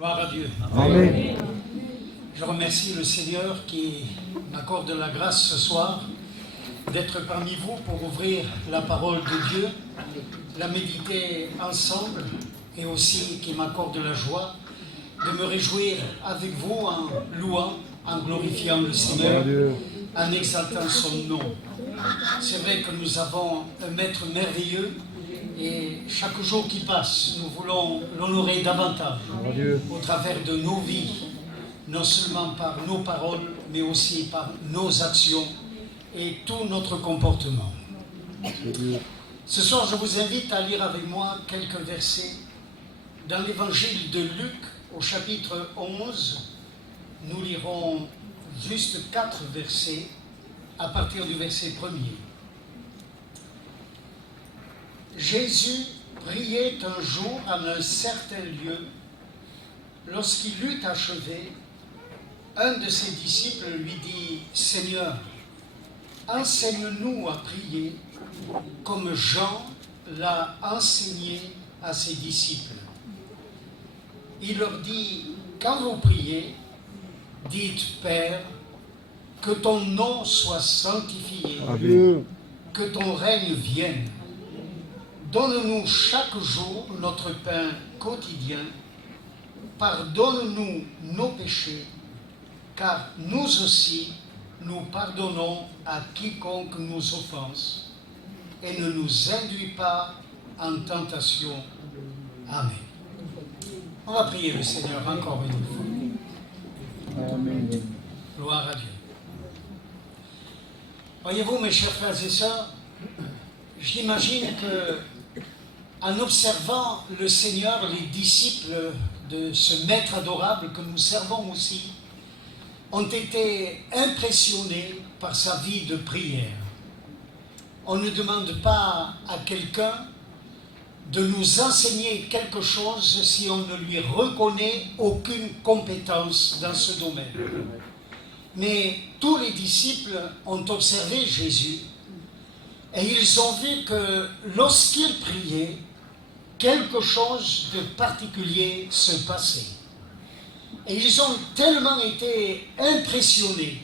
Gloire à Dieu. Amen. Je remercie le Seigneur qui m'accorde la grâce ce soir d'être parmi vous pour ouvrir la parole de Dieu, la méditer ensemble et aussi qui m'accorde la joie de me réjouir avec vous en louant, en glorifiant le Seigneur, en exaltant son nom. C'est vrai que nous avons un maître merveilleux et chaque jour qui passe, nous voulons l'honorer davantage au travers de nos vies, non seulement par nos paroles, mais aussi par nos actions et tout notre comportement. Ce soir, je vous invite à lire avec moi quelques versets dans l'évangile de Luc, au chapitre 11. Nous lirons juste 4 versets à partir du verset 1er. Jésus priait un jour en un certain lieu. Lorsqu'il eut achevé, un de ses disciples lui dit « Seigneur, enseigne-nous à prier comme Jean l'a enseigné à ses disciples. » Il leur dit « Quand vous priez, dites Père, que ton nom soit sanctifié, Amen. que ton règne vienne. Donne-nous chaque jour notre pain quotidien. Pardonne-nous nos péchés, car nous aussi, nous pardonnons à quiconque nous offense. Et ne nous induis pas en tentation. Amen. On va prier le Seigneur encore une fois. Amen. Gloire à Dieu. Voyez-vous, mes chers frères et sœurs, j'imagine que en observant le Seigneur, les disciples de ce maître adorable que nous servons aussi, ont été impressionnés par sa vie de prière. On ne demande pas à quelqu'un de nous enseigner quelque chose si on ne lui reconnaît aucune compétence dans ce domaine. Mais tous les disciples ont observé Jésus et ils ont vu que lorsqu'il priait, quelque chose de particulier se passait. Et ils ont tellement été impressionnés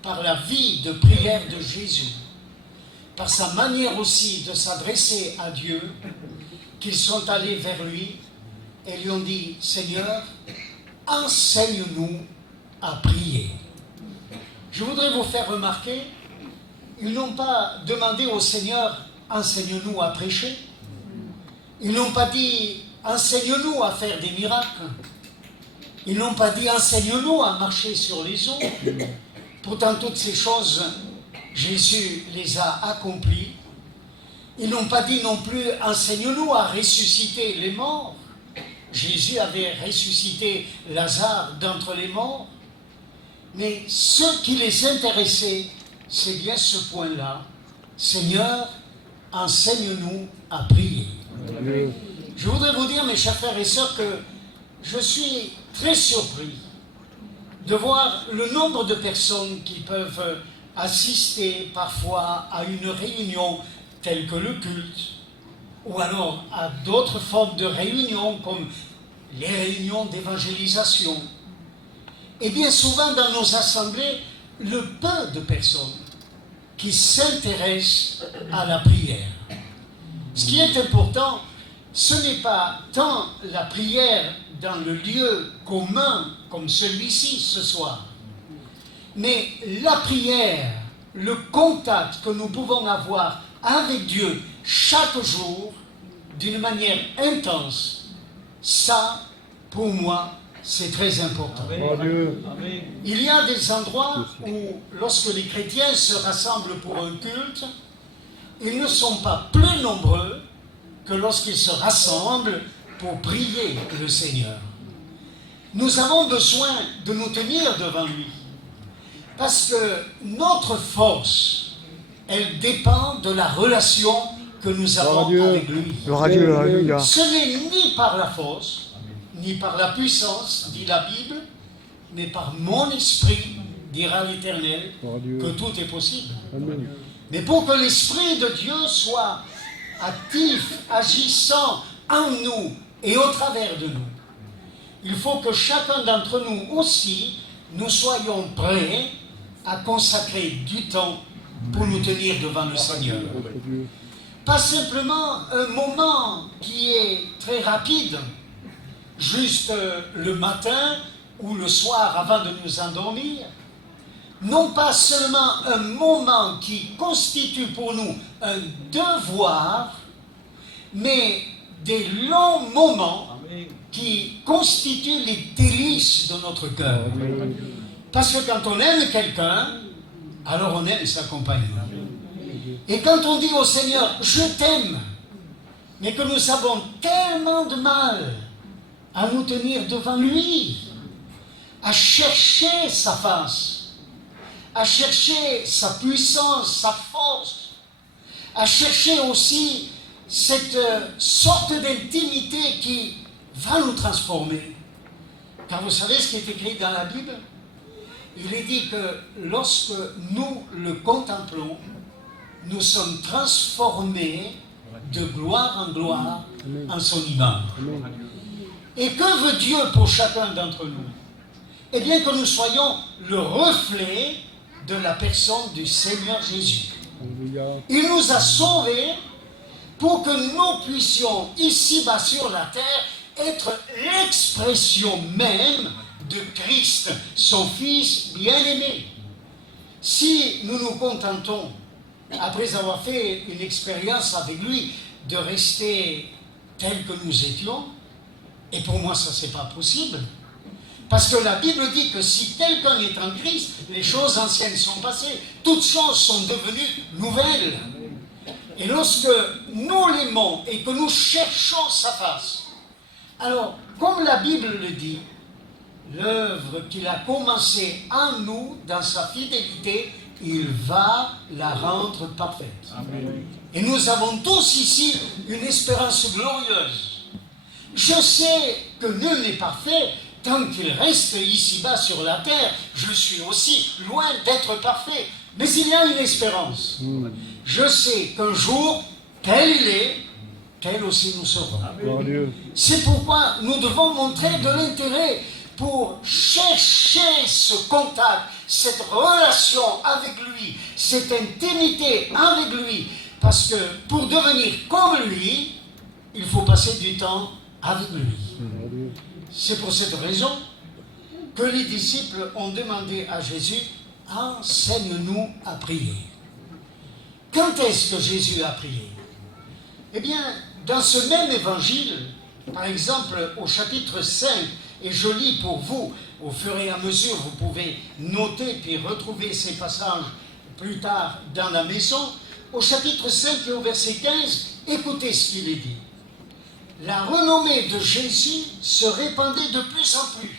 par la vie de prière de Jésus, par sa manière aussi de s'adresser à Dieu, qu'ils sont allés vers lui et lui ont dit « Seigneur, enseigne-nous à prier ». Je voudrais vous faire remarquer, ils n'ont pas demandé au Seigneur « Enseigne-nous à prêcher ». Ils n'ont pas dit « Enseigne-nous à faire des miracles ». Ils n'ont pas dit « Enseigne-nous à marcher sur les eaux ». Pourtant, toutes ces choses, Jésus les a accomplies. Ils n'ont pas dit non plus « Enseigne-nous à ressusciter les morts ». Jésus avait ressuscité Lazare d'entre les morts. Mais ce qui les intéressait, c'est bien ce point-là. Seigneur, enseigne-nous à prier. Amen. Je voudrais vous dire, mes chers frères et sœurs, que je suis très surpris de voir le nombre de personnes qui peuvent assister parfois à une réunion telle que le culte, ou alors à d'autres formes de réunions comme les réunions d'évangélisation. Et bien souvent dans nos assemblées, le peu de personnes qui s'intéressent à la prière. Ce qui est important, ce n'est pas tant la prière dans le lieu commun comme celui-ci ce soir, mais la prière, le contact que nous pouvons avoir avec Dieu chaque jour d'une manière intense, ça, pour moi, c'est très important. Amen. Il y a des endroits où, lorsque les chrétiens se rassemblent pour un culte, ils ne sont pas plus nombreux que lorsqu'ils se rassemblent pour prier le Seigneur. Nous avons besoin de nous tenir devant lui, parce que notre force, elle dépend de la relation que nous avons avec lui. Ce n'est ni par la force, ni par la puissance, dit la Bible, mais par mon esprit, dira l'Éternel, que tout est possible. Amen. Mais pour que l'Esprit de Dieu soit actif, agissant en nous et au travers de nous, il faut que chacun d'entre nous aussi, nous soyons prêts à consacrer du temps pour nous tenir devant le Seigneur. Pas simplement un moment qui est très rapide, juste le matin ou le soir avant de nous endormir. Non pas seulement un moment qui constitue pour nous un devoir, mais des longs moments qui constituent les délices de notre cœur. Parce que quand on aime quelqu'un, alors on aime sa compagnie. Et quand on dit au Seigneur, je t'aime, mais que nous avons tellement de mal à nous tenir devant lui, à chercher sa face, à chercher sa puissance, sa force, à chercher aussi cette sorte d'intimité qui va nous transformer. Car vous savez ce qui est écrit dans la Bible? Il est dit que lorsque nous le contemplons, nous sommes transformés de gloire en gloire en son image. Et que veut Dieu pour chacun d'entre nous? Eh bien que nous soyons le reflet de la personne du Seigneur Jésus. Il nous a sauvés pour que nous puissions, ici-bas sur la terre, être l'expression même de Christ, son Fils bien-aimé. Si nous nous contentons, après avoir fait une expérience avec lui, de rester tels que nous étions, et pour moi ça c'est pas possible, parce que la Bible dit que si quelqu'un est en Christ, les choses anciennes sont passées, toutes choses sont devenues nouvelles. Et lorsque nous l'aimons et que nous cherchons sa face, alors comme la Bible le dit, l'œuvre qu'il a commencée en nous, dans sa fidélité, il va la rendre parfaite. Amen. Et nous avons tous ici une espérance glorieuse. Je sais que nul n'est parfait tant qu'il reste ici-bas sur la terre. Je suis aussi loin d'être parfait. Mais il y a une espérance. Je sais qu'un jour, tel il est, tel aussi nous serons. C'est pourquoi nous devons montrer de l'intérêt pour chercher ce contact, cette relation avec lui, cette intimité avec lui. Parce que pour devenir comme lui, il faut passer du temps avec lui. C'est pour cette raison que les disciples ont demandé à Jésus, enseigne-nous à prier. Quand est-ce que Jésus a prié? Eh bien, dans ce même évangile, par exemple au chapitre 5, et je lis pour vous, au fur et à mesure, vous pouvez noter puis retrouver ces passages plus tard dans la maison. Au chapitre 5 et au verset 15, écoutez ce qu'il est dit. La renommée de Jésus se répandait de plus en plus.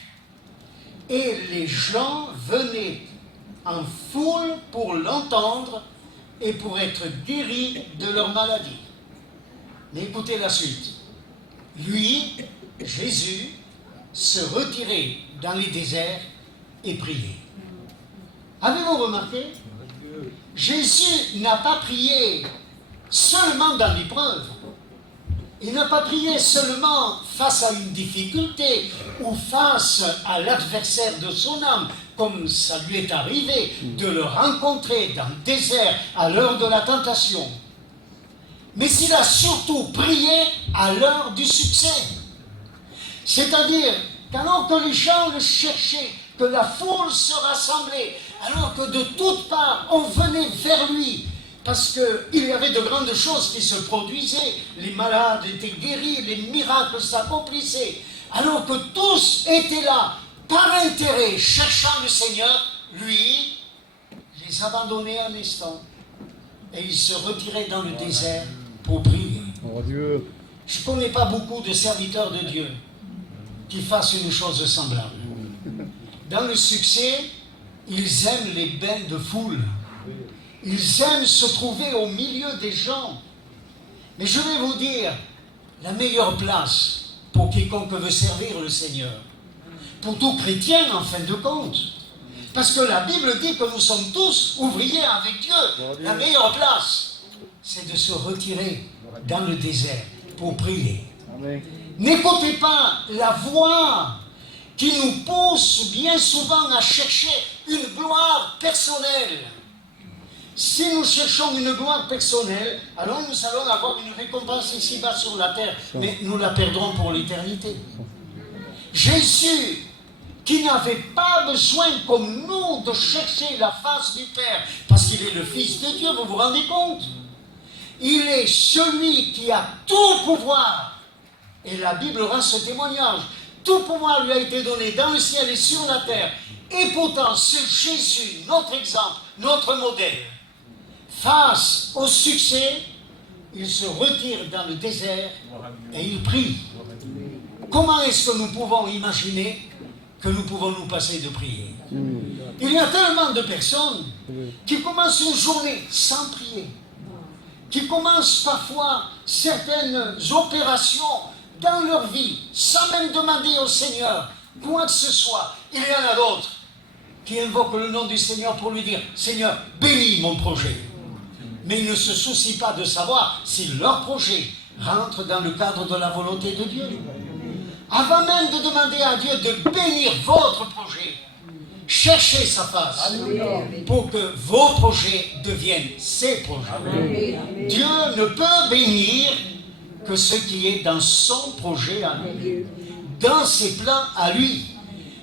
Et les gens venaient en foule pour l'entendre et pour être guéris de leur maladie. Mais écoutez la suite. Lui, Jésus, se retirer dans les déserts et prier. Avez-vous remarqué? Jésus n'a pas prié seulement dans l'épreuve. Il n'a pas prié seulement face à une difficulté ou face à l'adversaire de son âme, comme ça lui est arrivé de le rencontrer dans le désert à l'heure de la tentation. Mais il a surtout prié à l'heure du succès. C'est-à-dire qu'alors que les gens le cherchaient, que la foule se rassemblait, alors que de toutes parts on venait vers lui, parce qu'il y avait de grandes choses qui se produisaient, les malades étaient guéris, les miracles s'accomplissaient, alors que tous étaient là, par intérêt, cherchant le Seigneur, lui les abandonnait un instant, et il se retirait dans le désert pour prier. Oh Dieu. Je ne connais pas beaucoup de serviteurs de Dieu qui fassent une chose semblable. Dans le succès, ils aiment les bains de foule. Ils aiment se trouver au milieu des gens. Mais je vais vous dire, la meilleure place pour quiconque veut servir le Seigneur, pour tout chrétien en fin de compte, parce que la Bible dit que nous sommes tous ouvriers avec Dieu. La meilleure place, c'est de se retirer dans le désert pour prier. Amen. N'écoutez pas la voix qui nous pousse bien souvent à chercher une gloire personnelle. Si nous cherchons une gloire personnelle, alors nous allons avoir une récompense ici-bas sur la terre, mais nous la perdrons pour l'éternité. Jésus, qui n'avait pas besoin comme nous de chercher la face du Père, parce qu'il est le Fils de Dieu, vous vous rendez compte? Il est celui qui a tout pouvoir. Et la Bible rend ce témoignage. Tout pouvoir lui a été donné dans le ciel et sur la terre. Et pourtant, c'est Jésus, notre exemple, notre modèle. Face au succès, il se retire dans le désert et il prie. Comment est-ce que nous pouvons imaginer que nous pouvons nous passer de prier? Il y a tellement de personnes qui commencent une journée sans prier, qui commencent parfois certaines opérations dans leur vie sans même demander au Seigneur quoi que ce soit. Il y en a d'autres qui invoquent le nom du Seigneur pour lui dire « Seigneur, bénis mon projet ». Mais ils ne se soucient pas de savoir si leur projet rentre dans le cadre de la volonté de Dieu. Avant même de demander à Dieu de bénir votre projet, cherchez sa face pour que vos projets deviennent ses projets. Dieu ne peut bénir que ce qui est dans son projet à lui, dans ses plans à lui.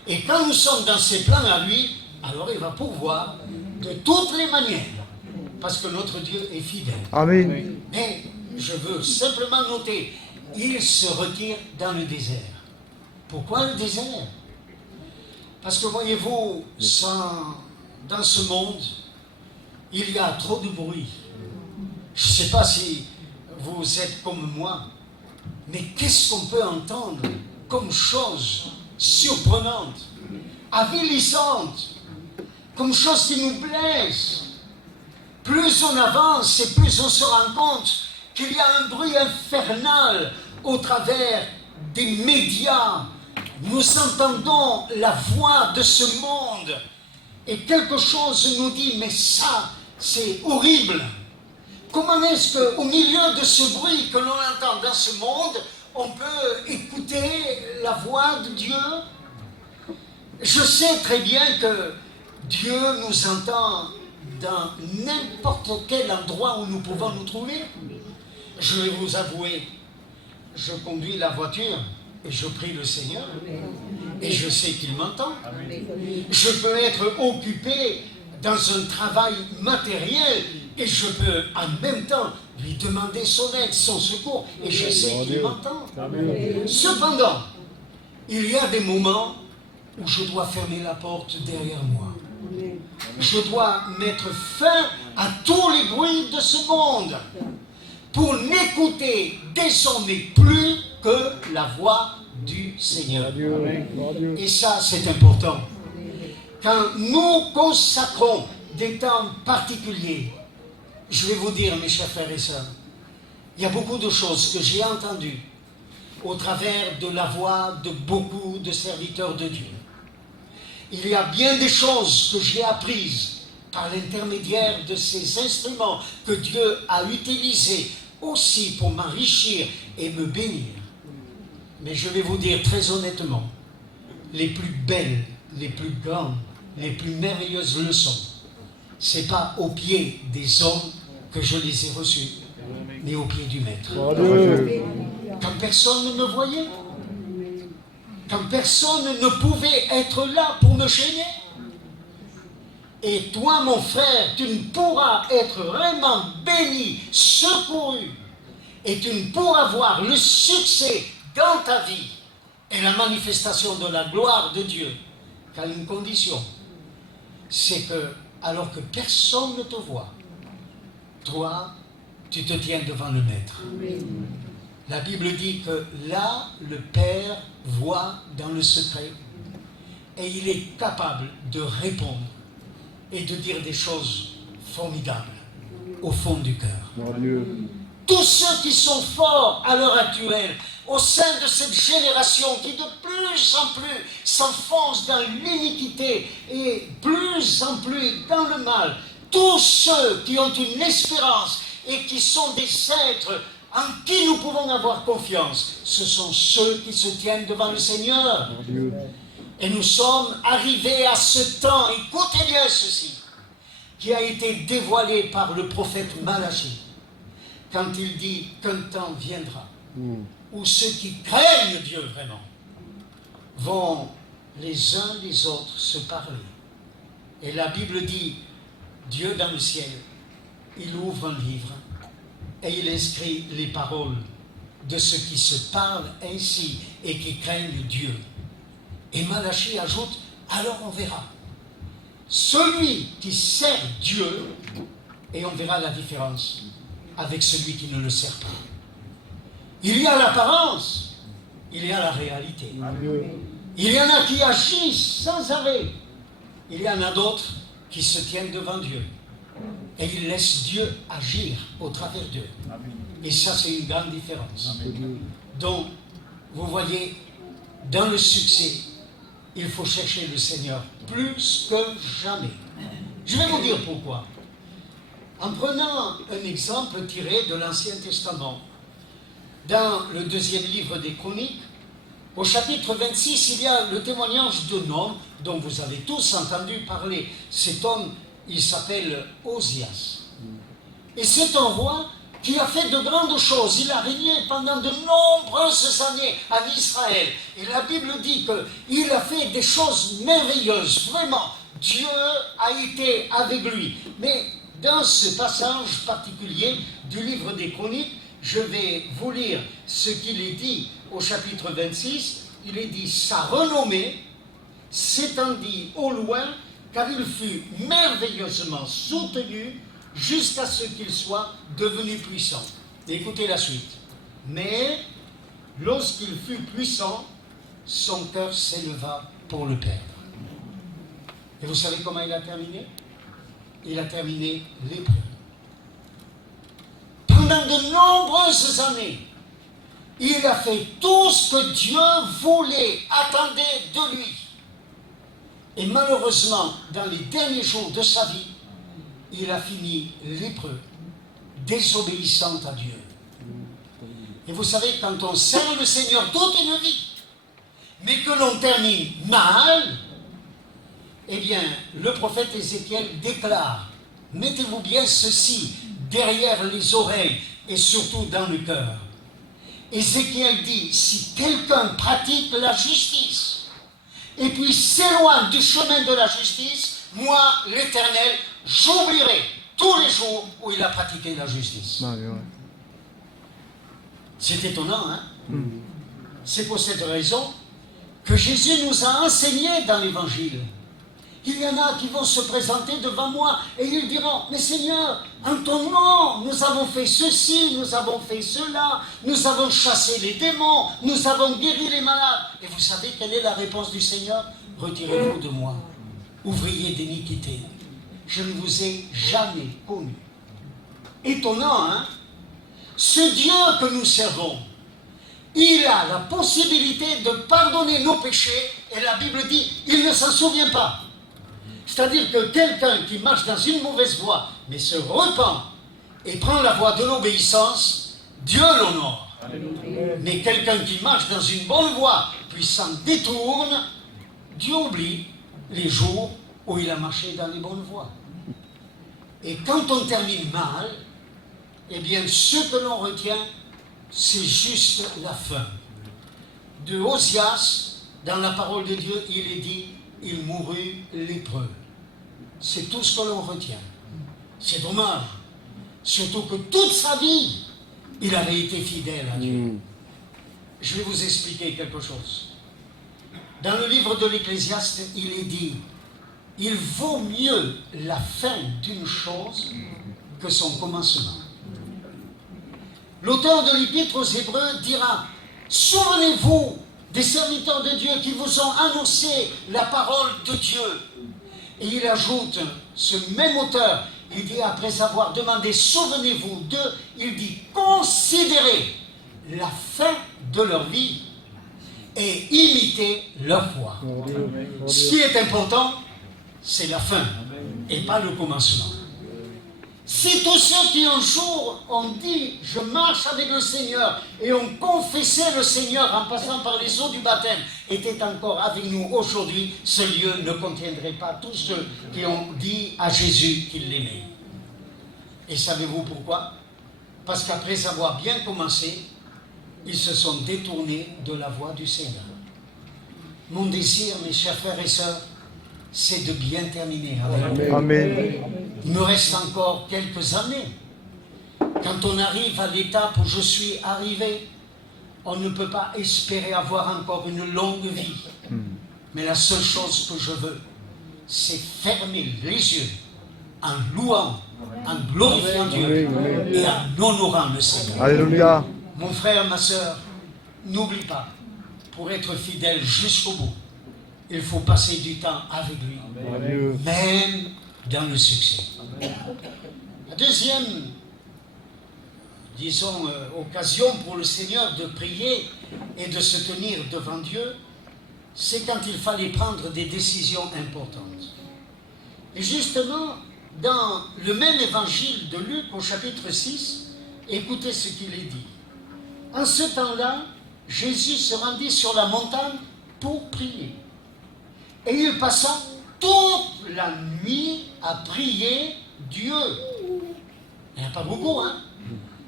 Et quand nous sommes dans ses plans à lui, alors il va pourvoir de toutes les manières, parce que notre Dieu est fidèle. Amen. Mais je veux simplement noter, il se retire dans le désert. Pourquoi le désert? Parce que voyez-vous, dans ce monde, il y a trop de bruit. Je ne sais pas si vous êtes comme moi, mais qu'est-ce qu'on peut entendre comme chose surprenante, avilissante, comme chose qui nous blesse? Plus on avance et plus on se rend compte qu'il y a un bruit infernal au travers des médias. Nous entendons la voix de ce monde et quelque chose nous dit, mais ça, c'est horrible. Comment est-ce qu'au milieu de ce bruit que l'on entend dans ce monde, on peut écouter la voix de Dieu? Je sais très bien que Dieu nous entend dans n'importe quel endroit où nous pouvons nous trouver. Je vais vous avouer, je conduis la voiture et je prie le Seigneur et je sais qu'il m'entend. Je peux être occupé dans un travail matériel et je peux en même temps lui demander son aide, son secours et je sais qu'il m'entend. Cependant, il y a des moments où je dois fermer la porte derrière moi. Je dois mettre fin à tous les bruits de ce monde pour n'écouter désormais plus que la voix du Seigneur. Et ça, c'est important. Quand nous consacrons des temps particuliers, je vais vous dire, mes chers frères et sœurs, il y a beaucoup de choses que j'ai entendues au travers de la voix de beaucoup de serviteurs de Dieu. Il y a bien des choses que j'ai apprises par l'intermédiaire de ces instruments que Dieu a utilisés aussi pour m'enrichir et me bénir. Mais je vais vous dire très honnêtement, les plus belles, les plus grandes, les plus merveilleuses leçons, ce n'est pas aux pieds des hommes que je les ai reçues, mais aux pieds du Maître. Quand personne ne me voyait, quand personne ne pouvait être là pour me gêner. Et toi, mon frère, tu ne pourras être vraiment béni, secouru, et tu ne pourras voir le succès dans ta vie et la manifestation de la gloire de Dieu qu'à une condition, c'est que, alors que personne ne te voit, toi, tu te tiens devant le Maître. La Bible dit que là, le Père voit dans le secret et il est capable de répondre et de dire des choses formidables au fond du cœur. Tous ceux qui sont forts à l'heure actuelle, au sein de cette génération qui de plus en plus s'enfonce dans l'iniquité et plus en plus dans le mal, tous ceux qui ont une espérance et qui sont des êtres en qui nous pouvons avoir confiance, ce sont ceux qui se tiennent devant le Seigneur. Et nous sommes arrivés à ce temps, écoutez bien ceci, qui a été dévoilé par le prophète Malachie, quand il dit qu'un temps viendra où ceux qui craignent Dieu vraiment vont les uns les autres se parler. Et la Bible dit, Dieu dans le ciel, il ouvre un livre et il inscrit les paroles de ceux qui se parlent ainsi et qui craignent Dieu. Et Malachie ajoute, alors on verra. Celui qui sert Dieu, et on verra la différence avec celui qui ne le sert pas. Il y a l'apparence, il y a la réalité. Il y en a qui agissent sans arrêt. Il y en a d'autres qui se tiennent devant Dieu. Et ils laissent Dieu agir au travers d'eux. Et ça, c'est une grande différence. Donc, vous voyez, dans le succès, il faut chercher le Seigneur plus que jamais. Je vais vous dire pourquoi. En prenant un exemple tiré de l'Ancien Testament, dans le 2e livre des Chroniques, au chapitre 26, il y a le témoignage d'un homme dont vous avez tous entendu parler. Cet homme, il s'appelle Osias. Et c'est un roi qui a fait de grandes choses. Il a régné pendant de nombreuses années en Israël. Et la Bible dit qu'il a fait des choses merveilleuses. Vraiment, Dieu a été avec lui. Mais dans ce passage particulier du livre des Chroniques, je vais vous lire ce qu'il est dit au chapitre 26. Il est dit « Sa renommée s'étendit au loin, car il fut merveilleusement soutenu jusqu'à ce qu'il soit devenu puissant. » Écoutez la suite. « Mais lorsqu'il fut puissant, son cœur s'éleva pour le perdre. » Et vous savez comment il a terminé? Il a terminé lépreux. Pendant de nombreuses années, il a fait tout ce que Dieu voulait, attendait de lui. Et malheureusement, dans les derniers jours de sa vie, il a fini lépreux, désobéissant à Dieu. Et vous savez, quand on sert le Seigneur toute une vie, mais que l'on termine mal, eh bien, le prophète Ézéchiel déclare, mettez-vous bien ceci derrière les oreilles et surtout dans le cœur. Ézéchiel dit, si quelqu'un pratique la justice et puis s'éloigne du chemin de la justice, moi, l'Éternel, j'oublierai tous les jours où il a pratiqué la justice. C'est étonnant, hein? C'est pour cette raison que Jésus nous a enseigné dans l'Évangile. Il y en a qui vont se présenter devant moi et ils diront, mais Seigneur, en ton nom, nous avons fait ceci, nous avons fait cela, nous avons chassé les démons, nous avons guéri les malades. Et vous savez quelle est la réponse du Seigneur? Retirez-vous de moi, ouvrier d'iniquité. Je ne vous ai jamais connu. Étonnant, hein? Ce Dieu que nous servons, il a la possibilité de pardonner nos péchés et la Bible dit, il ne s'en souvient pas. C'est-à-dire que quelqu'un qui marche dans une mauvaise voie, mais se repent et prend la voie de l'obéissance, Dieu l'honore. Mais quelqu'un qui marche dans une bonne voie, puis s'en détourne, Dieu oublie les jours où il a marché dans les bonnes voies. Et quand on termine mal, eh bien, ce que l'on retient, c'est juste la fin. De Osias, dans la parole de Dieu, il est dit, il mourut lépreux. C'est tout ce que l'on retient. C'est dommage. Surtout que toute sa vie, il avait été fidèle à Dieu. Je vais vous expliquer quelque chose. Dans le livre de l'Ecclésiaste, il est dit, il vaut mieux la fin d'une chose que son commencement. L'auteur de l'Épître aux Hébreux dira, souvenez-vous des serviteurs de Dieu qui vous ont annoncé la parole de Dieu. Et il ajoute, ce même auteur, il dit, après avoir demandé, souvenez-vous d'eux, il dit, considérez la fin de leur vie et imitez leur foi. Ce qui est important, c'est la fin et pas le commencement. Si tous ceux qui un jour ont dit « je marche avec le Seigneur » et ont confessé le Seigneur en passant par les eaux du baptême étaient encore avec nous aujourd'hui, ce lieu ne contiendrait pas tous ceux qui ont dit à Jésus qu'ils l'aimaient. Et savez-vous pourquoi? Parce qu'après avoir bien commencé, ils se sont détournés de la voie du Seigneur. Mon désir, mes chers frères et sœurs, c'est de bien terminer avec vous. Amen. Il me reste encore quelques années. Quand on arrive à l'étape où je suis arrivé, on ne peut pas espérer avoir encore une longue vie. Mais la seule chose que je veux, c'est fermer les yeux en louant, en glorifiant Dieu et en honorant le Seigneur. Alléluia. Mon frère, ma sœur, n'oublie pas, pour être fidèle jusqu'au bout, il faut passer du temps avec lui, même dans le succès. La deuxième, disons, occasion pour le Seigneur de prier et de se tenir devant Dieu, c'est quand il fallait prendre des décisions importantes. Et justement, dans le même évangile de Luc au chapitre 6, écoutez ce qu'il est dit. En ce temps-là, Jésus se rendit sur la montagne pour prier. Et il passa toute la nuit à prier Dieu. Il n'y en a pas beaucoup, hein,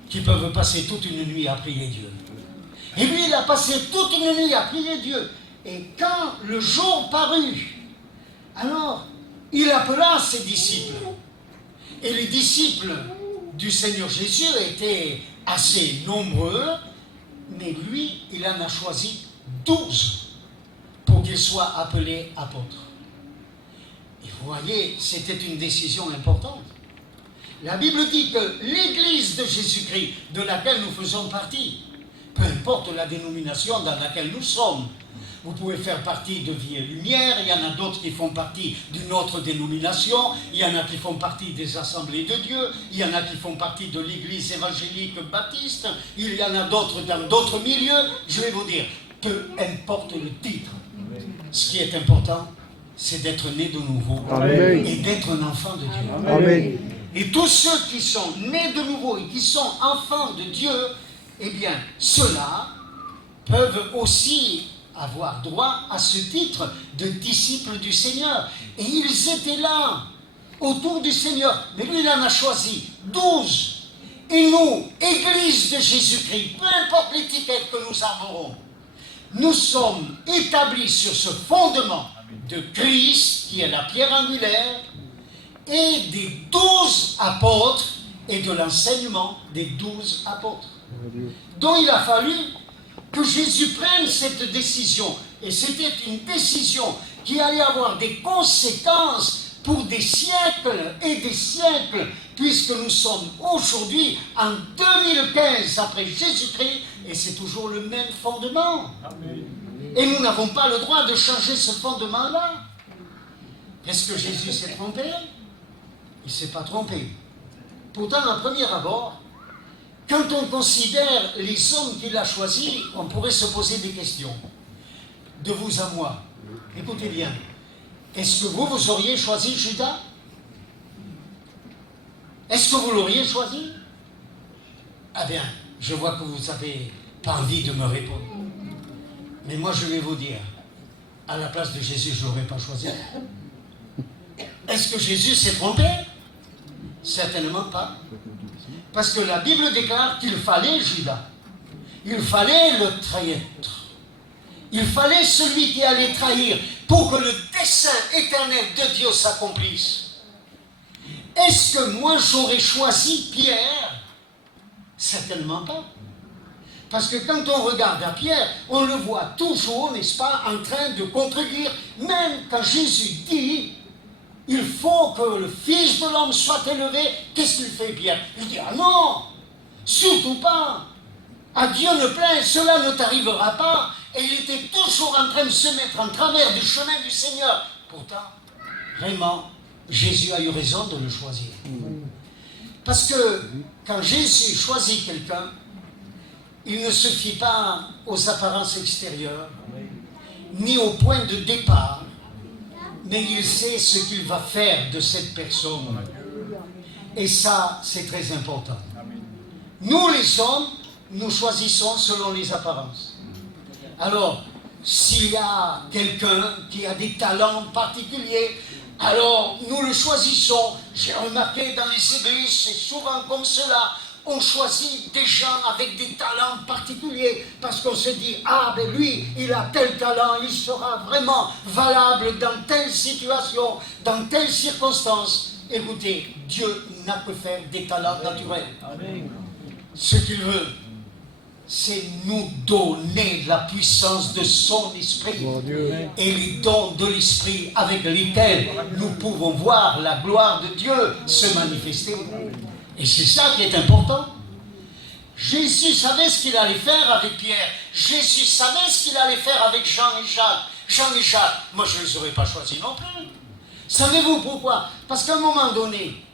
qui peuvent passer toute une nuit à prier Dieu. Et lui, il a passé toute une nuit à prier Dieu. Et quand le jour parut, alors, il appela ses disciples. Et les disciples du Seigneur Jésus étaient assez nombreux, mais lui, il en a choisi 12 pour qu'ils soient appelés apôtres. Et vous voyez, c'était une décision importante. La Bible dit que l'Église de Jésus-Christ, de laquelle nous faisons partie, peu importe la dénomination dans laquelle nous sommes, vous pouvez faire partie de Vie et Lumière, il y en a d'autres qui font partie d'une autre dénomination, il y en a qui font partie des Assemblées de Dieu, il y en a qui font partie de l'Église évangélique baptiste, il y en a d'autres dans d'autres milieux. Je vais vous dire, peu importe le titre, ce qui est important, c'est d'être né de nouveau. Amen. Et d'être un enfant de Dieu. Amen. Et tous ceux qui sont nés de nouveau et qui sont enfants de Dieu, eh bien, ceux-là peuvent aussi avoir droit à ce titre de disciples du Seigneur. Et ils étaient là, autour du Seigneur. Mais lui, il en a choisi 12. Et nous, Église de Jésus-Christ, peu importe l'étiquette que nous avons, nous sommes établis sur ce fondement de Christ, qui est la pierre angulaire, et des 12 apôtres, et de l'enseignement des 12 apôtres. Donc il a fallu que Jésus prenne cette décision. Et c'était une décision qui allait avoir des conséquences pour des siècles et des siècles, puisque nous sommes aujourd'hui en 2015 après Jésus-Christ, et c'est toujours le même fondement. Amen. Et nous n'avons pas le droit de changer ce fondement-là. Est-ce que Jésus s'est trompé? Il ne s'est pas trompé. Pourtant, à premier abord, quand on considère les hommes qu'il a choisis, on pourrait se poser des questions. De vous à moi. Écoutez bien. Est-ce que vous auriez choisi Judas? Est-ce que vous l'auriez choisi? Ah bien, je vois que vous n'avez pas envie de me répondre. Mais moi, je vais vous dire, à la place de Jésus, je ne l'aurais pas choisi. Est-ce que Jésus s'est trompé? Certainement pas. Parce que la Bible déclare qu'il fallait Judas. Il fallait le traître. Il fallait celui qui allait trahir pour que le dessein éternel de Dieu s'accomplisse. Est-ce que moi j'aurais choisi Pierre? Certainement pas. Parce que quand on regarde à Pierre, on le voit toujours, n'est-ce pas, en train de contredire. Même quand Jésus dit, il faut que le Fils de l'homme soit élevé, qu'est-ce qu'il fait Pierre? Il dit, ah non, surtout pas. À Dieu ne plaît, cela ne t'arrivera pas. Et il était toujours en train de se mettre en travers du chemin du Seigneur. Pourtant, vraiment, Jésus a eu raison de le choisir. Parce que quand Jésus choisit quelqu'un, il ne se fie pas aux apparences extérieures, ni au point de départ, mais il sait ce qu'il va faire de cette personne. Et ça, c'est très important. Nous, les hommes, nous choisissons selon les apparences. Alors, s'il y a quelqu'un qui a des talents particuliers, alors nous le choisissons. J'ai remarqué dans les églises, c'est souvent comme cela. On choisit des gens avec des talents particuliers parce qu'on se dit, ah ben lui, il a tel talent, il sera vraiment valable dans telle situation, dans telle circonstance. Écoutez, Dieu n'a que faire des talents naturels. Amen. Ce qu'il veut, c'est nous donner la puissance de son esprit et les dons de l'esprit avec lesquels nous pouvons voir la gloire de Dieu se manifester. Et c'est ça qui est important. Jésus savait ce qu'il allait faire avec Pierre. Jésus savait ce qu'il allait faire avec Jean et Jacques. Jean et Jacques, moi je ne les aurais pas choisis non plus. Savez-vous pourquoi? Parce qu'à un moment donné,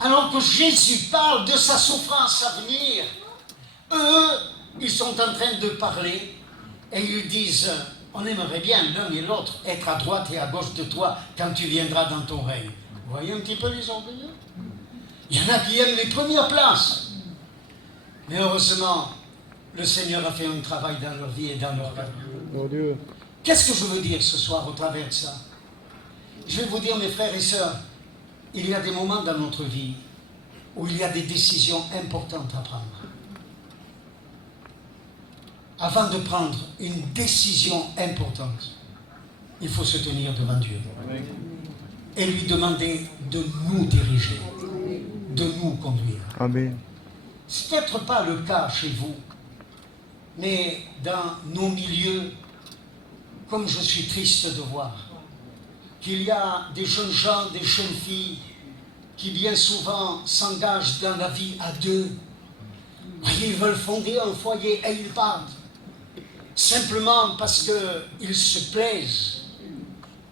alors que Jésus parle de sa souffrance à venir, eux, ils sont en train de parler et ils disent, on aimerait bien l'un et l'autre être à droite et à gauche de toi quand tu viendras dans ton règne. Vous voyez un petit peu les orgueilleux? Il y en a qui aiment les premières places. Mais heureusement, le Seigneur a fait un travail dans leur vie et dans leur cœur. Qu'est-ce que je veux dire ce soir au travers de ça? Je vais vous dire, mes frères et sœurs, il y a des moments dans notre vie où il y a des décisions importantes à prendre. Avant de prendre une décision importante, il faut se tenir devant Dieu et lui demander de nous diriger, de nous conduire. Amen. C'est peut-être pas le cas chez vous, mais dans nos milieux, comme je suis triste de voir, qu'il y a des jeunes gens, des jeunes filles qui bien souvent s'engagent dans la vie à deux. Ils veulent fonder un foyer et ils partent. Simplement parce qu'ils se plaisent,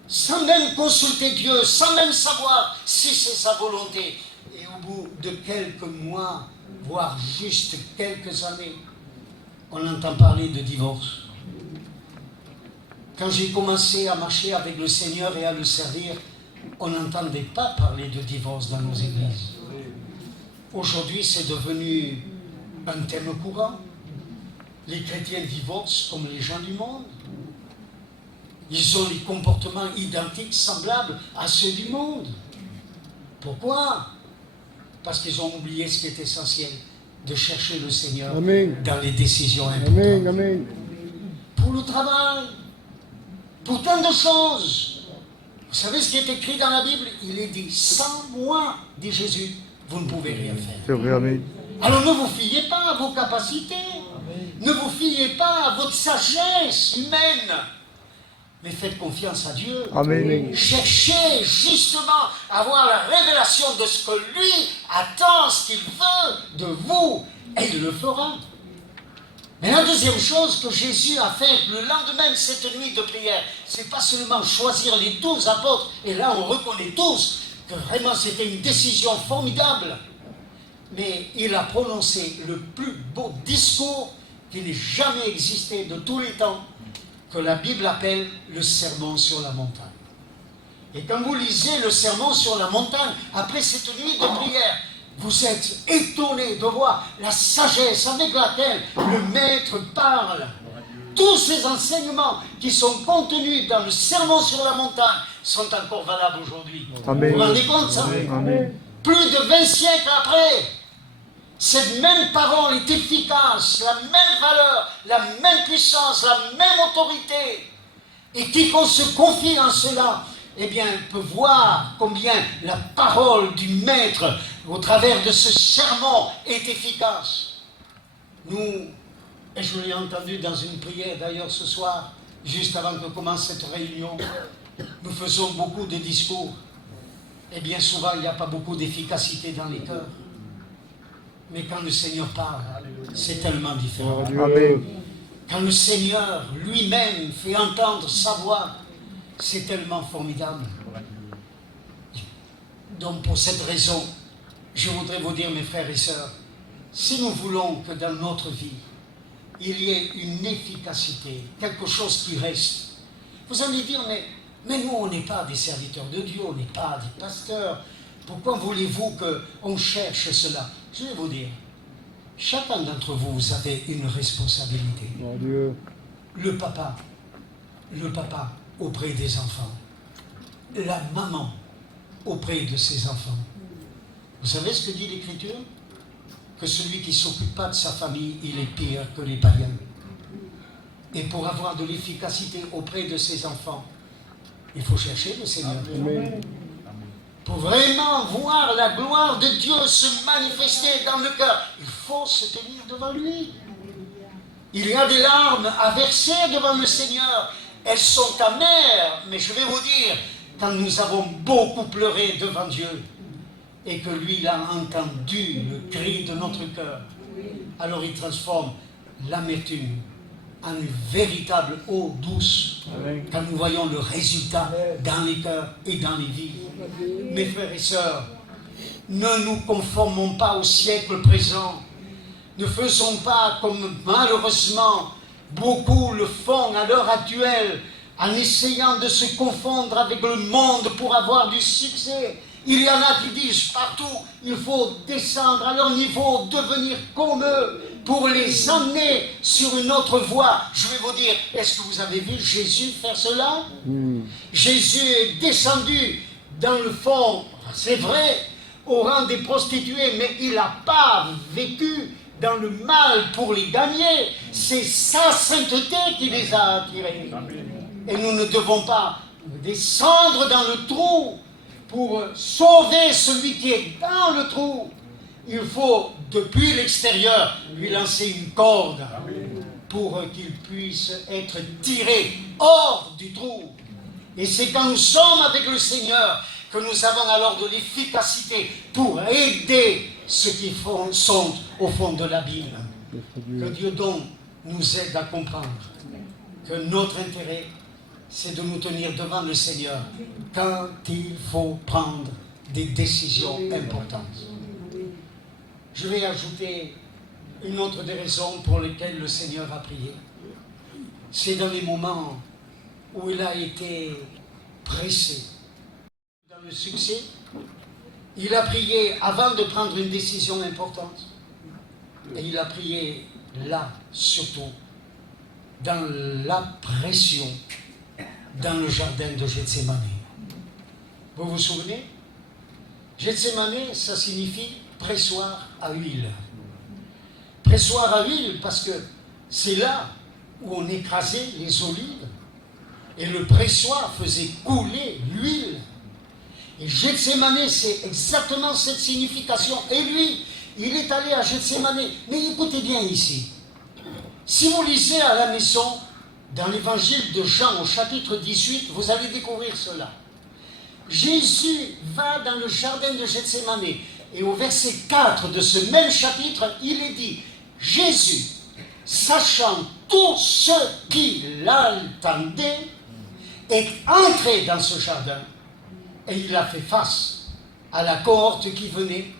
sans même consulter Dieu, sans même savoir si c'est sa volonté. Et au bout de quelques mois, voire juste quelques années, on entend parler de divorce. Quand j'ai commencé à marcher avec le Seigneur et à le servir, on n'entendait pas parler de divorce dans nos églises. Aujourd'hui, c'est devenu un thème courant. Les chrétiens divorcent comme les gens du monde. Ils ont des comportements identiques, semblables à ceux du monde. Pourquoi? Parce qu'ils ont oublié ce qui est essentiel, de chercher le Seigneur Amen. Dans les décisions importantes. Amen. Amen. Pour le travail, pour tant de choses. Vous savez ce qui est écrit dans la Bible? Il est dit, sans moi, dit Jésus, vous ne pouvez rien faire. C'est vrai, Amen. Alors ne vous fiez pas à vos capacités. Ne vous fiez pas à votre sagesse humaine. Mais faites confiance à Dieu. Amen. Cherchez justement à avoir la révélation de ce que lui attend, ce qu'il veut de vous. Et il le fera. Mais la deuxième chose que Jésus a fait le lendemain de cette nuit de prière, c'est pas seulement choisir les 12 apôtres, et là on reconnaît tous que vraiment c'était une décision formidable, mais il a prononcé le plus beau discours qui n'ait jamais existé de tous les temps, que la Bible appelle le sermon sur la montagne. Et quand vous lisez le sermon sur la montagne, après cette nuit de prière, vous êtes étonnés de voir la sagesse avec laquelle le Maître parle. Tous ces enseignements qui sont contenus dans le sermon sur la montagne sont encore valables aujourd'hui. Amen. Vous vous rendez compte ça? Amen. Plus de 20 siècles après, cette même parole est efficace, la même valeur, la même puissance, la même autorité. Et quiconque se confie en cela, eh bien, peut voir combien la parole du Maître, au travers de ce sermon, est efficace. Nous, et je l'ai entendu dans une prière d'ailleurs ce soir, juste avant que commence cette réunion, nous faisons beaucoup de discours. Et bien souvent, il n'y a pas beaucoup d'efficacité dans les cœurs. Mais quand le Seigneur parle, c'est tellement différent. Amen. Quand le Seigneur lui-même fait entendre sa voix, c'est tellement formidable. Donc pour cette raison, je voudrais vous dire, mes frères et sœurs, si nous voulons que dans notre vie, il y ait une efficacité, quelque chose qui reste, vous allez dire, mais nous, on n'est pas des serviteurs de Dieu, on n'est pas des pasteurs, Pourquoi voulez-vous qu'on cherche cela? Je vais vous dire, chacun d'entre vous, vous avez une responsabilité. Mon Dieu. Le papa auprès des enfants. La maman auprès de ses enfants. Vous savez ce que dit l'Écriture? Que celui qui ne s'occupe pas de sa famille, il est pire que les païens. Et pour avoir de l'efficacité auprès de ses enfants, il faut chercher le Seigneur. Amen. Pour vraiment voir la gloire de Dieu se manifester dans le cœur, il faut se tenir devant lui. Il y a des larmes à verser devant le Seigneur. Elles sont amères, mais je vais vous dire, quand nous avons beaucoup pleuré devant Dieu, et que lui, il a entendu le cri de notre cœur, alors il transforme l'amertume en une véritable eau douce. Amen. Quand nous voyons le résultat dans les cœurs et dans les vies. Mes frères et sœurs, ne nous conformons pas au siècle présent. Ne faisons pas comme malheureusement beaucoup le font à l'heure actuelle, en essayant de se confondre avec le monde pour avoir du succès. Il y en a qui disent partout, il faut descendre à leur niveau, devenir comme eux, pour les emmener sur une autre voie. Je vais vous dire, est-ce que vous avez vu Jésus faire cela? Jésus est descendu dans le fond, c'est vrai, au rang des prostituées, mais il n'a pas vécu dans le mal pour les gagner. C'est sa sainteté qui les a attirés. Et nous ne devons pas descendre dans le trou pour sauver celui qui est dans le trou. Il faut, depuis l'extérieur, lui lancer une corde pour qu'il puisse être tiré hors du trou. Et c'est quand nous sommes avec le Seigneur que nous avons alors de l'efficacité pour aider ceux qui sont au fond de l'abîme. Que Dieu donc nous aide à comprendre que notre intérêt, c'est de nous tenir devant le Seigneur quand il faut prendre des décisions importantes. Je vais ajouter une autre des raisons pour lesquelles le Seigneur a prié. C'est dans les moments où il a été pressé. Dans le succès, il a prié avant de prendre une décision importante. Et il a prié là, surtout, dans la pression, dans le jardin de Gethsémane. Vous vous souvenez? Gethsémane, ça signifie pressoir à huile. Pressoir à huile parce que c'est là où on écrasait les olives et le pressoir faisait couler l'huile. Et Gethsémane, c'est exactement cette signification. Et lui, il est allé à Gethsémane. Mais écoutez bien ici. Si vous lisez à la maison, dans l'évangile de Jean au chapitre 18, vous allez découvrir cela. Jésus va dans le jardin de Gethsémane. Et au verset 4 de ce même chapitre, il est dit, Jésus, sachant tout ce qui l'attendait, est entré dans ce jardin. Et il a fait face à la cohorte qui venait.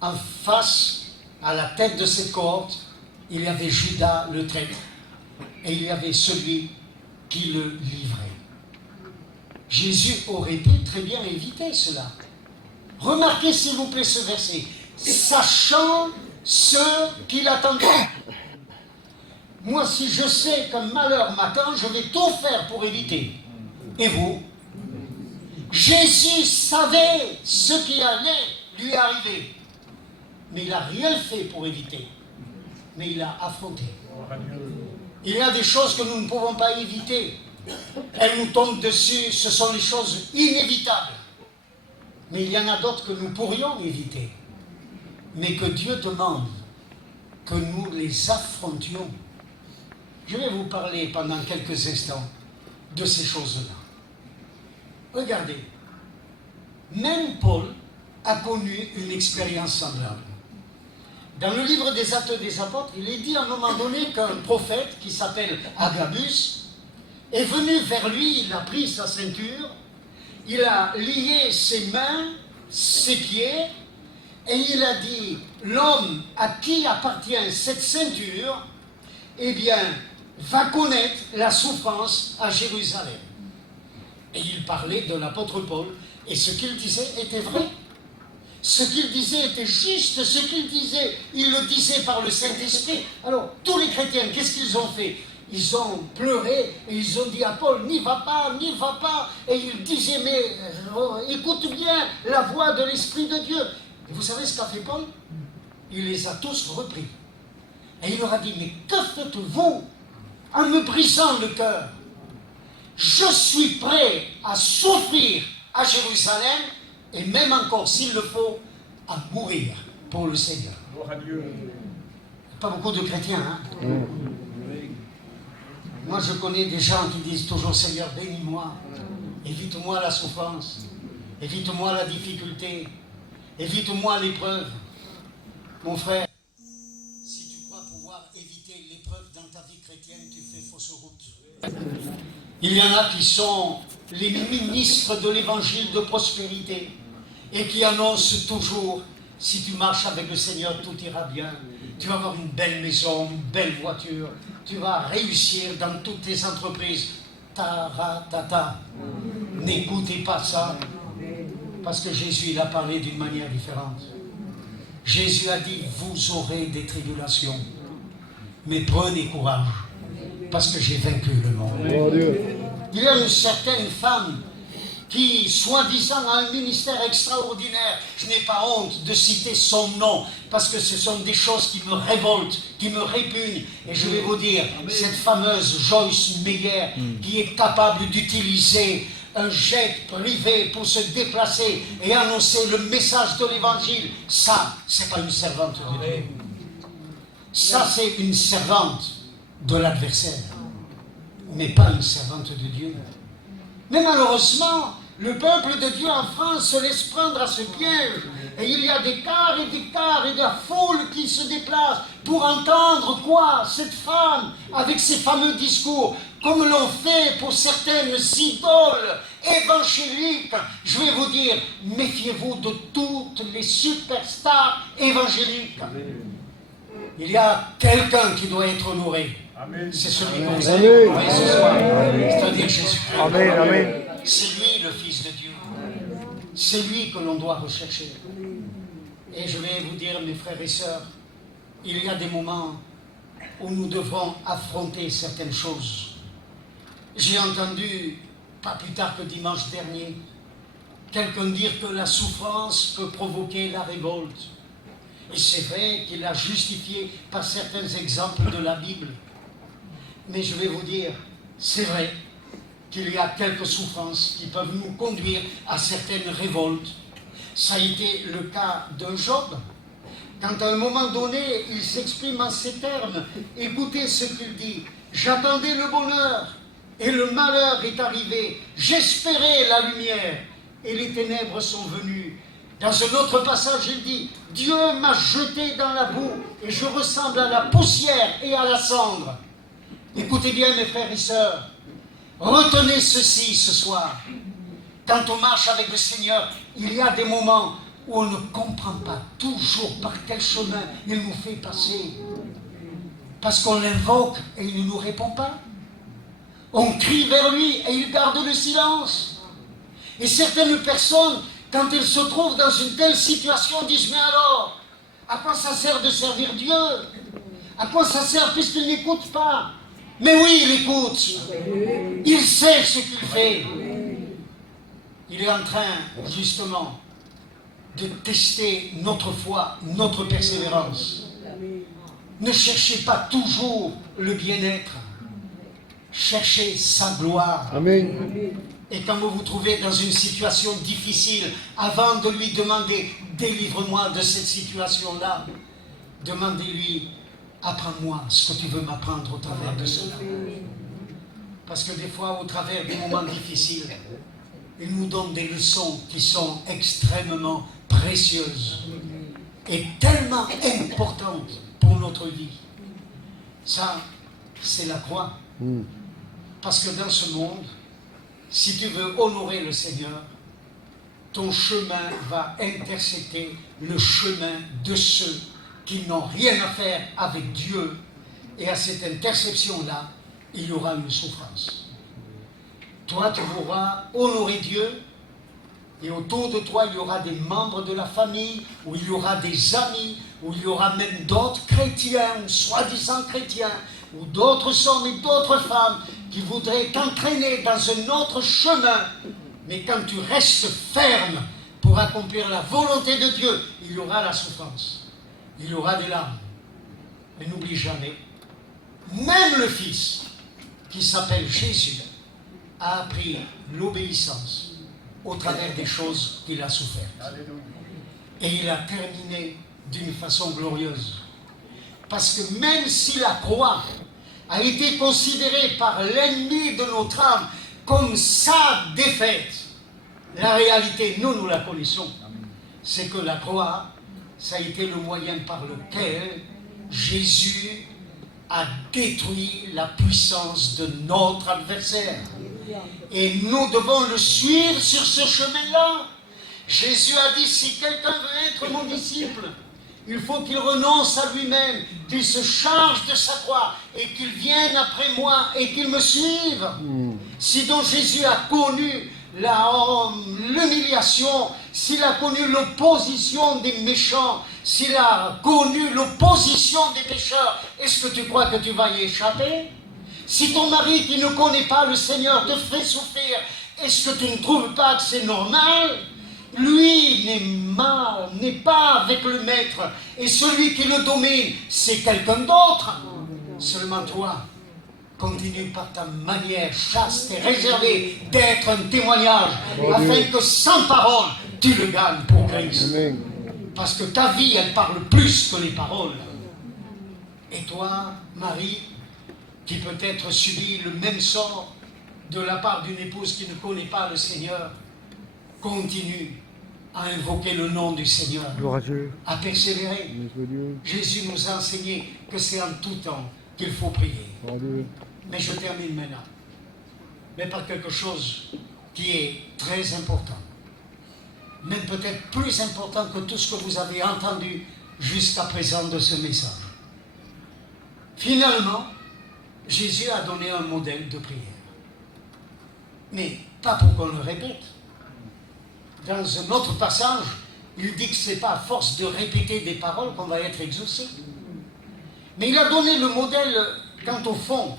En face, à la tête de cette cohorte, il y avait Judas le traître. Et il y avait celui qui le livrait. Jésus aurait pu très bien éviter cela. Remarquez s'il vous plaît ce verset. Sachant ce qu'il attendait. Moi, si je sais qu'un malheur m'attend, je vais tout faire pour éviter. Et vous? Jésus savait ce qui allait lui arriver. Mais il n'a rien fait pour éviter. Mais il a affronté. Il y a des choses que nous ne pouvons pas éviter. Elles nous tombent dessus, ce sont les choses inévitables. Mais il y en a d'autres que nous pourrions éviter. Mais que Dieu demande que nous les affrontions. Je vais vous parler pendant quelques instants de ces choses-là. Regardez, même Paul a connu une expérience semblable. Dans le livre des Actes des Apôtres, il est dit à un moment donné qu'un prophète qui s'appelle Agabus est venu vers lui, il a pris sa ceinture, il a lié ses mains, ses pieds, et il a dit, l'homme à qui appartient cette ceinture, eh bien, va connaître la souffrance à Jérusalem. Et il parlait de l'apôtre Paul, et ce qu'il disait était vrai. ce qu'il disait était juste, ce qu'il disait, il le disait par le Saint-Esprit. Alors, tous les chrétiens, qu'est-ce qu'ils ont fait? Ils ont pleuré et ils ont dit à Paul, n'y va pas, n'y va pas. Et il disait, mais écoute bien la voix de l'Esprit de Dieu. Et vous savez ce qu'a fait Paul? Il les a tous repris. Et il leur a dit, mais que faites-vous en me brisant le cœur? Je suis prêt à souffrir à Jérusalem et même encore, s'il le faut, à mourir pour le Seigneur. Pas beaucoup de chrétiens, hein? Moi, je connais des gens qui disent toujours, Seigneur, bénis-moi, évite-moi la souffrance, évite-moi la difficulté, évite-moi l'épreuve. Mon frère, si tu crois pouvoir éviter l'épreuve dans ta vie chrétienne, tu fais fausse route. Il y en a qui sont les ministres de l'évangile de prospérité et qui annoncent toujours, si tu marches avec le Seigneur, tout ira bien. Tu vas avoir une belle maison, une belle voiture, tu vas réussir dans toutes tes entreprises. Taratata. N'écoutez pas ça, parce que Jésus, il a parlé d'une manière différente. Jésus a dit, vous aurez des tribulations, mais prenez courage, parce que j'ai vaincu le monde. Il y a une certaine femme qui, soi-disant, a un ministère extraordinaire. Je n'ai pas honte de citer son nom, parce que ce sont des choses qui me révoltent, qui me répugnent. Et je vais vous dire, cette fameuse Joyce Meyer, qui est capable d'utiliser un jet privé pour se déplacer et annoncer le message de l'évangile, ça, c'est pas une servante de Dieu. Ça, c'est une servante de l'adversaire, mais pas une servante de Dieu. Mais malheureusement, le peuple de Dieu en France se laisse prendre à ce piège. Et il y a des quarts et de la foule qui se déplacent pour entendre quoi? Cette femme, avec ses fameux discours, comme l'ont fait pour certaines idoles évangéliques. Je vais vous dire, méfiez-vous de toutes les superstars évangéliques. Il y a quelqu'un qui doit être honoré. C'est celui qu'on sait ce soir, c'est-à-dire Jésus. Amen. C'est lui le Fils de Dieu. C'est lui que l'on doit rechercher. Et je vais vous dire, mes frères et sœurs, il y a des moments où nous devrons affronter certaines choses. J'ai entendu, pas plus tard que dimanche dernier, quelqu'un dire que la souffrance peut provoquer la révolte. Et c'est vrai qu'il a justifié par certains exemples de la Bible. Mais je vais vous dire, c'est vrai qu'il y a quelques souffrances qui peuvent nous conduire à certaines révoltes. Ça a été le cas d'un Job. Quand à un moment donné, il s'exprime en ces termes, écoutez ce qu'il dit, « J'attendais le bonheur et le malheur est arrivé. J'espérais la lumière et les ténèbres sont venues. » Dans un autre passage, il dit, « Dieu m'a jeté dans la boue et je ressemble à la poussière et à la cendre. » Écoutez bien, mes frères et sœurs, retenez ceci ce soir. Quand on marche avec le Seigneur, il y a des moments où on ne comprend pas toujours par quel chemin il nous fait passer. Parce qu'on l'invoque et il ne nous répond pas. On crie vers lui et il garde le silence. Et certaines personnes, quand elles se trouvent dans une telle situation, disent, mais alors, à quoi ça sert de servir Dieu? À quoi ça sert puisqu'il n'écoute pas? Mais oui, il écoute. Il sait ce qu'il fait. Il est en train, justement, de tester notre foi, notre persévérance. Ne cherchez pas toujours le bien-être. Cherchez sa gloire. Amen. Et quand vous vous trouvez dans une situation difficile, avant de lui demander « Délivre-moi de cette situation-là », demandez-lui « Apprends-moi ce que tu veux m'apprendre au travers de cela. » Parce que des fois, au travers des moments difficiles, il nous donne des leçons qui sont extrêmement précieuses et tellement importantes pour notre vie. Ça, c'est la croix. Parce que dans ce monde, si tu veux honorer le Seigneur, ton chemin va intercepter le chemin de ceux qui n'ont rien à faire avec Dieu. Et à cette interception-là, il y aura une souffrance. Toi, tu voudras honorer Dieu, Et autour de toi, il y aura des membres de la famille, ou il y aura des amis, ou il y aura même d'autres chrétiens, ou soi-disant chrétiens, ou d'autres hommes et d'autres femmes qui voudraient t'entraîner dans un autre chemin. Mais quand tu restes ferme pour accomplir la volonté de Dieu, il y aura la souffrance, il y aura des larmes. Mais n'oublie jamais, même le Fils, qui s'appelle Jésus, a appris l'obéissance au travers des choses qu'il a souffertes. Et il a terminé d'une façon glorieuse. Parce que même si la croix a été considérée par l'ennemi de notre âme comme sa défaite, la réalité, nous la connaissons. C'est que la croix, ça a été le moyen par lequel Jésus a détruit la puissance de notre adversaire. Et nous devons le suivre sur ce chemin-là. Jésus a dit, si quelqu'un veut être mon disciple, il faut qu'il renonce à lui-même, qu'il se charge de sa croix et qu'il vienne après moi et qu'il me suive. Si donc Jésus a connu l'humiliation, s'il a connu l'opposition des méchants, s'il a connu l'opposition des pécheurs, est-ce que tu crois que tu vas y échapper? Si ton mari qui ne connaît pas le Seigneur te fait souffrir, est-ce que tu ne trouves pas que c'est normal? Lui n'est pas avec le maître, et celui qui le domine, c'est quelqu'un d'autre. Seulement toi, continue par ta manière chaste et réservée d'être un témoignage, afin que sans parole, tu le gagnes pour Christ. Amen. Parce que ta vie, elle parle plus que les paroles. Et toi, Marie, qui peut-être subit le même sort de la part d'une épouse qui ne connaît pas le Seigneur, continue à invoquer le nom du Seigneur, à persévérer. Jésus nous a enseigné que c'est en tout temps qu'il faut prier. Mais je termine maintenant. Mais par quelque chose qui est très important. Même peut-être plus important que tout ce que vous avez entendu jusqu'à présent de ce message. Finalement, Jésus a donné un modèle de prière. Mais pas pour qu'on le répète. Dans un autre passage, il dit que ce n'est pas à force de répéter des paroles qu'on va être exaucé. Mais il a donné le modèle quant au fond.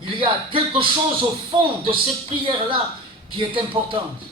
Il y a quelque chose au fond de cette prière-là qui est importante.